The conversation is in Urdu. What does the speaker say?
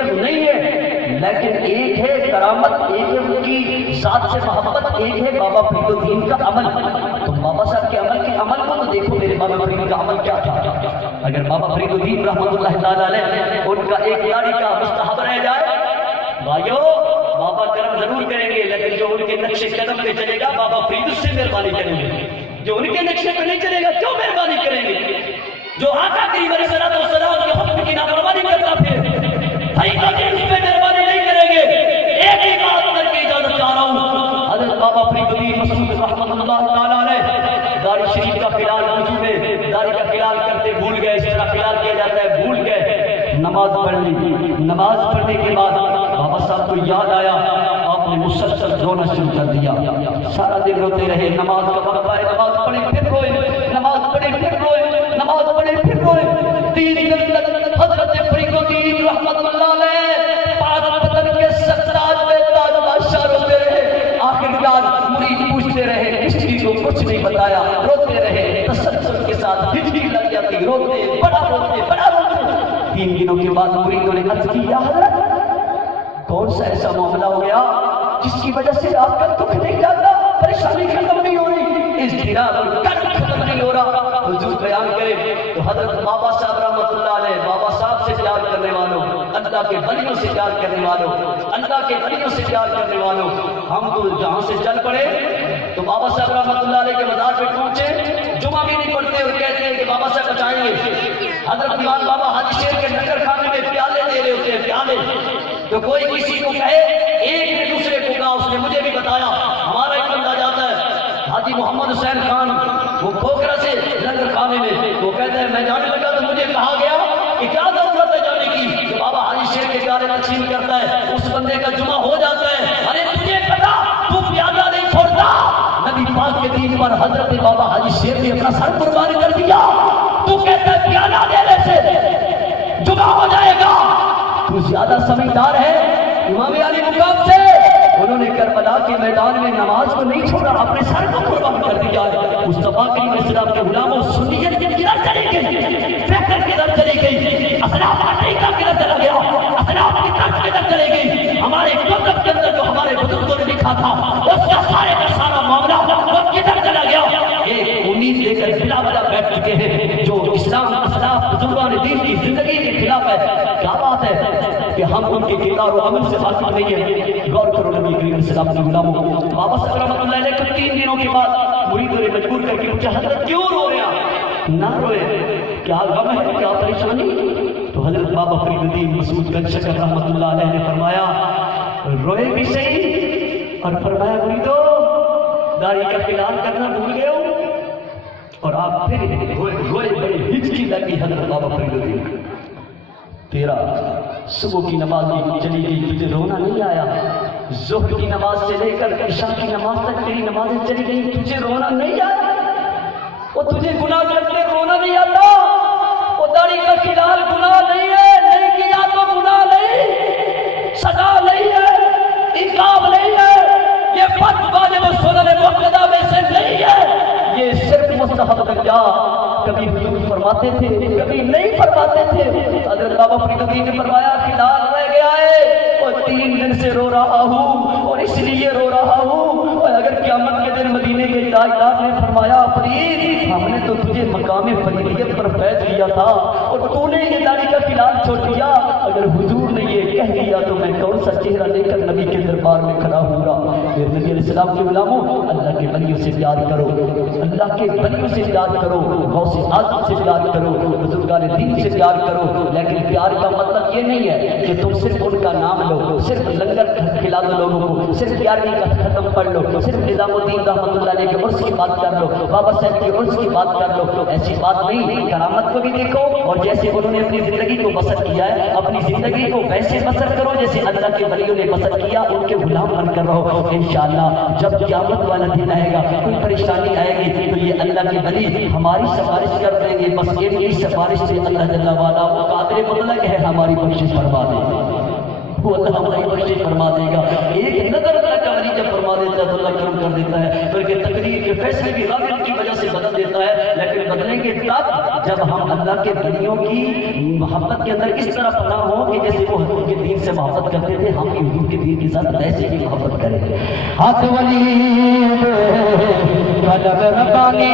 ہے نہیں ہے، لیکن ایک ہے کرامت، ایک ہے ان کی ذات سے محبت، ایک ہے بابا فرید الدین کا عمل۔ تو بابا صاحب کے عمل کو تو دیکھو میرے بابا فرید کا عمل کیا تھا۔ اگر بابا فرید الدین رحمۃ اللہ تعالیٰ علیہ ان کا ایک داڑھی کا مستحب رہ جائے، بھائیو بابا کرم ضرور کریں گے، لیکن جو ان کے نقش قدم پہ چلے گا بابا فرید اس سے مہربانی کریں گے۔ جو ان کے نقشے پہ نہیں چلے گا کیوں مہربانی کریں گے؟ جو آقا کریم علیہ السلام کے حکم کی نافرمانی کرتا پھر فرید الدین اس پہ مہربانی نہیں کریں گے۔ ایک ہی بات کر کے اجازت چاہ رہا ہوں، حضرت بابا فرید الدین مسعود رحمۃ اللہ تعالیٰ علیہ داڑھی شریف کا خلال وضو میں داڑھی کا خلال کرتے بھول گئے، اس طرح خلال کیا جاتا ہے، بھول گئے، نماز پڑھ لی۔ نماز پڑھنے کے بعد بابا صاحب کو یاد آیا، آپ نے مسلسل رونا شروع کر دیا، سارا دن روتے رہے۔ نماز کا وقت آئے، نماز پڑھے پھر روئے، نماز پڑھے پھر روئے، نماز پڑھے پھر روئے۔ 3 دن تک حضرت فرید الدین رحمۃ اللہ علیہ پاک بدن کے سرتاج میں تاج بادشاہ روتے رہے۔ آخرکار مرید پوچھتے رہے، ہسٹری کو کچھ نہیں بتایا، روتے رہے، تسلسل کے ساتھ ہجری لگ جاتی، روتے بڑا روتے بڑا روتے۔ 3 دنوں کے بعد مریدوں نے عرض کی، یا حضرت کون سا ایسا معاملہ ہو گیا جس کی وجہ سے آپ کا دکھ نہیں جاتا، پریشانی ختم نہیں ہو رہی، اضطراب ختم نہیں ہو رہا؟ حضور بیان کرے تو حضرت بابا صاحب رحمۃ اللہ علیہ، بابا صاحب سے پیار کرنے والوں، اللہ کے ولیوں سے پیار کرنے والوں، اللہ کے ولیوں سے پیار کرنے والوں، ہم تو جہاں سے چل پڑے تو بابا صاحب رحمۃ اللہ علیہ کے مزار پہ پہنچے، جمعہ بھی نہیں پڑھتے اور کہتے ہیں کہ بابا صاحب بچائیں گے۔ حضرت دیوان بابا حاجی شیر کے نگر خانے میں پیالے دے رہے ہوتے ہیں، پیالے، تو کوئی کسی کو کہے، ایک نے دوسرے کو کہا، اس نے مجھے بھی بتایا، ہمارا ایک بندہ جاتا ہے حاجی محمد حسین خان، وہ کھوکھرا سے لنگر خانے میں، وہ کہتا ہے میں جانے لگا تو مجھے کہا گیا کہ کیا ضرورت ہے جانے کی، کہ بابا حاجی شیر کے پیالے تقسیم کرتا ہے، اس بندے کا جمعہ ہو جاتا ہے۔ ارے تجھے پتا تو پیالہ نہیں چھوڑتا، نبی پاک کے دین پر حضرت بابا حاجی شیر نے اپنا سر قربان کر دیا، تو کہتا ہے پیالہ دینے سے جمعہ ہو جائے گا؟ تو زیادہ سمجھدار ہے امام علی مقام سے، انہوں نے کربلا کے میدان میں نماز کو نہیں چھوڑا، اپنے سر کو قربان کر دیا۔ مصطفیٰ کریم علیہ السلام کے غلاموں، سنیت کدھر چلی گئی، فکر کدھر چلی گئی، اسلاف عقیدہ کدھر چلا گیا، اسلاف کی طرف کدھر چلے گئی؟ ہمارے کتب کے اندر جو ہمارے بزرگوں نے لکھا تھا اس کا سارے کا سارا معاملہ وہ کدھر چلا گیا؟ ایک امید لے کر بلا بلا بیٹھ چکے ہیں جو اسلام اسلاف بزرگان دین کی زندگی کے خلاف ہے۔ کیا بات ہے کہ ہم ان کے کردار و عمل سے واقف نہیں ہیں؟ غور کرو نبی کریم علیہ السلام کے غلاموں، بابا صاحب رحمۃ اللہ علیہ کو 3 دنوں کے بعد مریدوں نے مجبور کر کے پوچھا، حضرت کیوں رو رہے ہیں؟ نہ روئے، کیا غم ہے، کیا پریشانی؟ تو حضرت بابا فرید الدین مسعود گنج شکر رحمۃ اللہ علیہ نے فرمایا، روئے بھی صحیح، اور فرمایا مریدو داڑھی کا خلال کرنا بھول گئے ہو، اور آپ پھر روئے بڑے ہچکی لگی حضرت بابا فرید الدین، تیرا صبح کی نماز چلی گئی، تجھے رونا نہیں آیا؟ ظہر کی نماز سے لے کر عشاء کی نماز تک تیری نمازیں چلی گئی، تجھے رونا نہیں آیا؟ وہ تجھے گناہ کرتے رونا نہیں آتا؟ وہ داڑھی کا خلال گناہ نہیں ہے، نہیں کیا تو گناہ نہیں، سزا نہیں ہے، عقاب نہیں ہے، یہ فرض واجب و سنن مؤکدہ میں سے نہیں ہے، یہ صرف مستحب درجہ۔ کبھی حضور فرماتے تھے، کبھی نہیں فرماتے تھے۔ حضرت بابا فرید الدین نے فرمایا خلال رہ گیا ہے اور 3 دن سے رو رہا ہوں، اور اس لیے رو رہا ہوں، اور اگر قیامت کے دن مدینے کے تاجدار نے فرمایا فرید ہم نے تو تجھے مقام فریدیت پر فیض دیا تھا اور تو نے یہ داڑھی کا خلال چھوڑ دیا، اگر حضور نے یہ کہہ دیا تو میں کون سا چہرہ لے کر نبی کے دربار میں کھڑا ہوں گا؟ پھر نبی علیہ السلام کے غلاموں، اللہ کے ولیوں سے پیار کرو، اللہ کے ولیوں سے پیار کرو، غوث اعظم سے پیار کرو، بزرگان دین سے پیار کرو، لیکن پیار کا مطلب یہ نہیں ہے کہ تم صرف ان کا نام لو، صرف لنگر کھلا دو لوگوں کو، صرف 11ویں کا ختم پڑھ لو، صرف نظام الدین رحمۃ اللہ علیہ کے عرص کی بات کر لو، بابا صاحب کے عرص کی بات کر لو، ایسی بات نہیں۔ کرامت کو بھی دیکھو، اور جیسے انہوں نے اپنی زندگی کو بسر کیا ہے، اپنی زندگی کو ویسے بسر کرو جیسے اللہ کے ولیوں نے بسر کیا، ان کے غلام بن کر رہو۔ انشاءاللہ جب قیامت والا دن آئے گا، کوئی پریشانی آئے گی تو یہ اللہ کے ولی ہماری سفارش کر دیں گے، بس ان کی سفارش سے اللہ جل وعلا وہ قادر مطلق ہے ہماری بخشش فرما دے گا، وہ اللہ ہماری بخشش فرما دے گا۔ ایک نظر اللہ کا ولی جب فرما فرما دیتا ہے تو اللہ کرم کر دیتا ہے، بلکہ تقدیر کے فیصلے بھی غافل کی وجہ سے بدل دیتا ہے، لیکن بدلیں گے تب جب ہم اللہ کے ولیوں کی محبت کے اندر اس طرح پناہ ہو کہ جیسے وہ حضور کے دین سے محبت کرتے تھے، ہم بھی حضور کے دین کے ساتھ ایسے ہی محبت کریں گے۔ ہاتھ ولی قلب ربانی